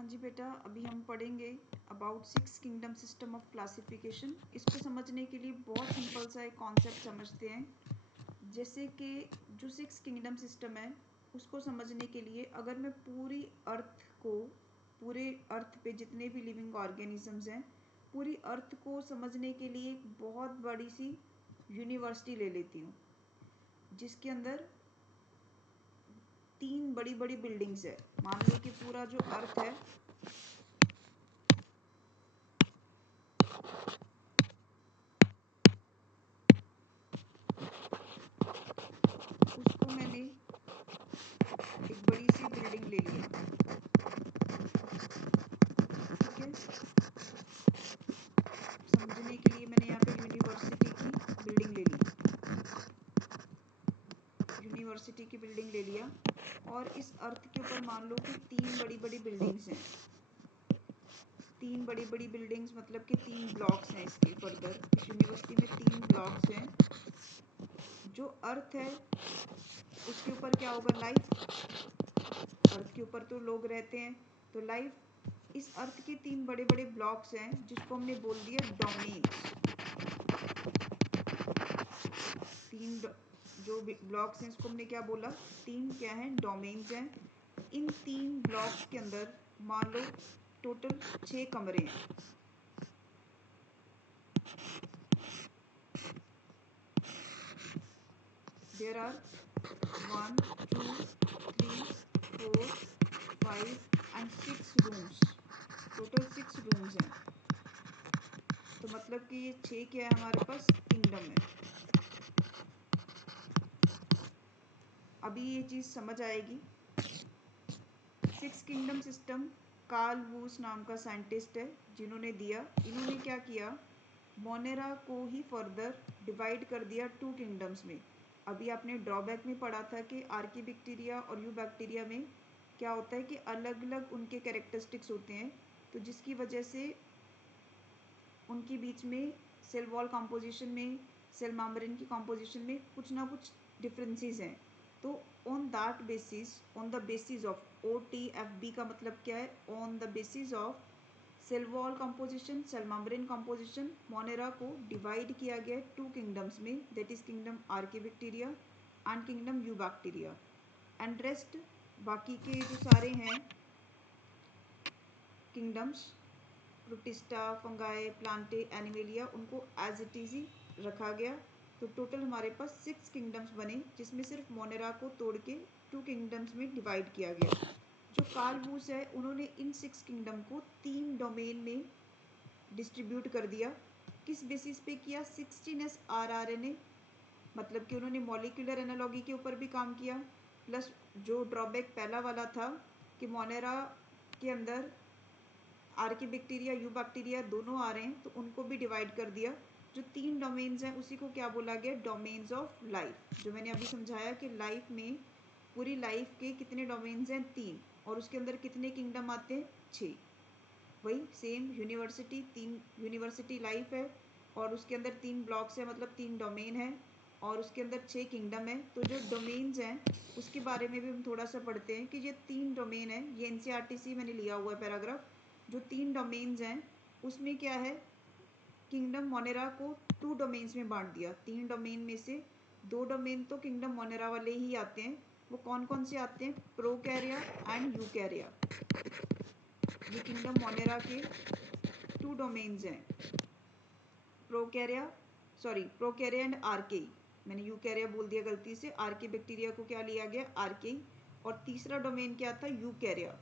हाँ जी बेटा, अभी हम पढ़ेंगे about six kingdom system of classification. इसको समझने के लिए बहुत सिंपल सा एक कॉन्सेप्ट समझते हैं। जैसे कि जो सिक्स किंगडम सिस्टम है उसको समझने के लिए अगर मैं पूरे अर्थ पे जितने भी लिविंग ऑर्गेनिजम्स हैं, पूरी अर्थ को समझने के लिए एक बहुत बड़ी सी यूनिवर्सिटी ले लेती हूँ, जिसके अंदर तीन बड़ी बड़ी बिल्डिंग्स है। मान लो कि पूरा जो अर्थ है उसको मैंने एक बड़ी सी बिल्डिंग ले लिया, ठीक है। समझने के लिए मैंने यहाँ पे यूनिवर्सिटी की बिल्डिंग ले ली, यूनिवर्सिटी की बिल्डिंग ले लिया। और इस अर्थ के ऊपर मान लो कि तीन बड़ी बड़ी बिल्डिंग्स हैं। तीन बड़ी बड़ी बिल्डिंग्स मतलब कि तीन ब्लॉक्स हैं। इसके फर्दर इस यूनिवर्सिटी में तीन ब्लॉक्स हैं। जो अर्थ है उसके ऊपर क्या होगा? लाइफ। अर्थ के ऊपर तो लोग रहते हैं, तो लाइफ। इस अर्थ के तीन बड़े बड़े ब्लॉक्स हैं जिसको हमने बोल दिया डोमेन्स। तीन जो ब्लॉक्स हैं इसको हमने क्या बोला? तीन क्या हैं? डोमेन्स हैं। इन तीन ब्लॉक्स के अंदर मान लो टोटल 6 कमरे हैं। There are 1 2 3 4 5 and 6 rooms. Total 6 rooms हैं। तो मतलब कि ये 6 क्या है? हमारे पास किंगडम है। अभी ये चीज़ समझ आएगी। सिक्स किंगडम सिस्टम कार्ल वूस नाम का साइंटिस्ट है जिन्होंने दिया। इन्होंने क्या किया? मोनेरा को ही फर्दर डिवाइड कर दिया 2 किंगडम्स में। अभी आपने ड्रॉबैक में पढ़ा था कि आर्कीबैक्टीरिया और यू बैक्टीरिया में क्या होता है कि अलग अलग उनके कैरेक्टरिस्टिक्स होते हैं, तो जिसकी वजह से उनके बीच में सेल वॉल कॉम्पोजिशन में, सेल मेम्ब्रेन की कॉम्पोजिशन में कुछ ना कुछ डिफरेंसेस हैं। तो on that basis, on the basis of OTFB का मतलब क्या है? On the basis of cell wall composition, cell membrane composition, Monera को डिवाइड किया गया है 2 किंगडम्स में, that is kingdom Archaebacteria and kingdom Eubacteria. And rest बाकी के जो सारे हैं kingdoms, Protista, Fungi, Plantae, Animalia, उनको एज इट इज ही रखा गया। तो टोटल हमारे पास 6 किंगडम्स बने, जिसमें सिर्फ मोनेरा को तोड़ के 2 किंगडम्स में डिवाइड किया गया। जो कार्ल वूस है उन्होंने इन 6 किंगडम को 3 डोमेन में डिस्ट्रीब्यूट कर दिया। किस बेसिस पे किया? 16s rRNA, मतलब कि उन्होंने मॉलिक्यूलर एनालॉगी के ऊपर भी काम किया। प्लस जो ड्रॉबैक पहला वाला था कि मोनेरा के अंदर आर्कीबैक्टीरिया, यू बैक्टीरिया दोनों आ रहे हैं, तो उनको भी डिवाइड कर दिया। जो 3 डोमेन्स हैं उसी को क्या बोला गया? Domains of life. जो मैंने अभी समझाया कि लाइफ में, पूरी लाइफ के कितने डोमेन्स हैं? 3। और उसके अंदर कितने किंगडम आते हैं? 6। वही सेम यूनिवर्सिटी, 3 यूनिवर्सिटी लाइफ है और उसके अंदर 3 ब्लॉक्स है, मतलब 3 डोमेन है और उसके अंदर 6 किंगडम है। तो जो डोमेन्स हैं उसके बारे में भी हम थोड़ा सा पढ़ते हैं कि ये 3 डोमेन है। ये NCERT से मैंने लिया हुआ है पैराग्राफ। जो 3 डोमेन्स हैं उसमें क्या है? किंगडम मोनेरा को 2 डोमेन्स में बांट दिया। 3 डोमेन में से 2 डोमेन तो किंगडम मोनेरा वाले ही आते हैं। वो कौन कौन से आते हैं? प्रोकैरिया एंड यूकैरिया। ये किंगडम मोनेरा के 2 डोमेन्स हैं, प्रोकैरिया एंड आर्के। मैंने यूकैरिया बोल दिया गलती से। आर्के बैक्टीरिया को क्या लिया गया? आर्के। और तीसरा डोमेन क्या था? Eukarya.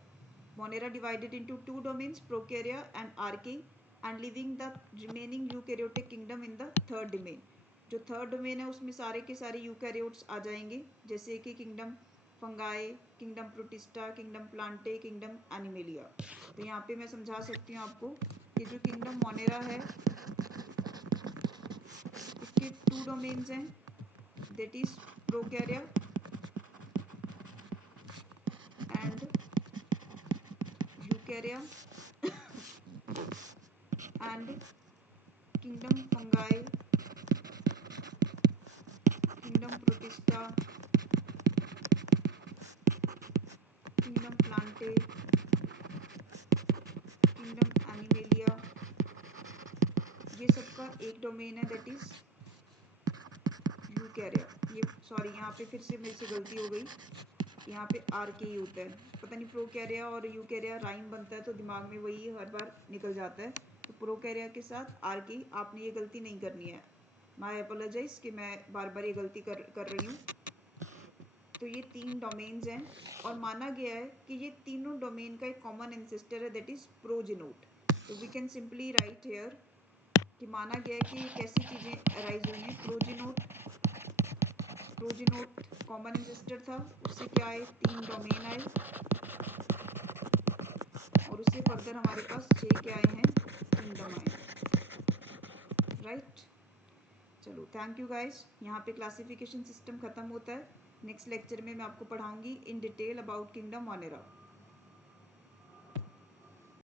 Monera divided into 2 domains, prokarya and archaea, and living the remaining eukaryotic kingdom in the third domain. जो थर्ड डोमेन है उसमें सारे के सारे यूकैरियोट्स आ जाएंगे, जैसे कि kingdom fungi, kingdom protista, kingdom Plantae, kingdom animalia. तो यहाँ पे मैं समझा सकती हूँ आपको कि जो किंगडम मोनेरा है इसके 2 डोमेन्स हैं, that is prokarya and eukarya, and kingdom fungi, kingdom protista, kingdom plantae, एक डोमेन है दैट इज़ यूकैरिया। ये सॉरी, यहाँ पे फिर से मेरे से गलती हो गई, यहाँ पे आर के ही होता है, पता नहीं प्रोकैरिया और यूकैरिया राइम बनता है तो दिमाग में वही हर बार निकल जाता है। तो प्रोकैरिया के साथ आर के, आपने ये गलती नहीं करनी है। माई अपोलोजाइज कि मैं बार बार ये गलती कर रही हूँ। तो ये 3 डोमेन्स हैं और माना गया है कि ये तीनों डोमेन का एक कॉमन एंसेस्टर है दैट इज़ प्रोजेनोट। तो we can simply write here कि माना गया है कि कैसी चीज़ें अराइज हुई हैं। प्रोजेनोट कॉमन एंसेस्टर था, उससे क्या आए, 3 डोमेन आए और उससे फर्दर हमारे पास 6 क्या आए हैं, किंगडम आए हैं। राइट, चलो थैंक यू गाइस। यहाँ पे क्लासिफिकेशन सिस्टम ख़त्म होता है। नेक्स्ट लेक्चर में मैं आपको पढ़ाऊँगी in detail about kingdom Monera.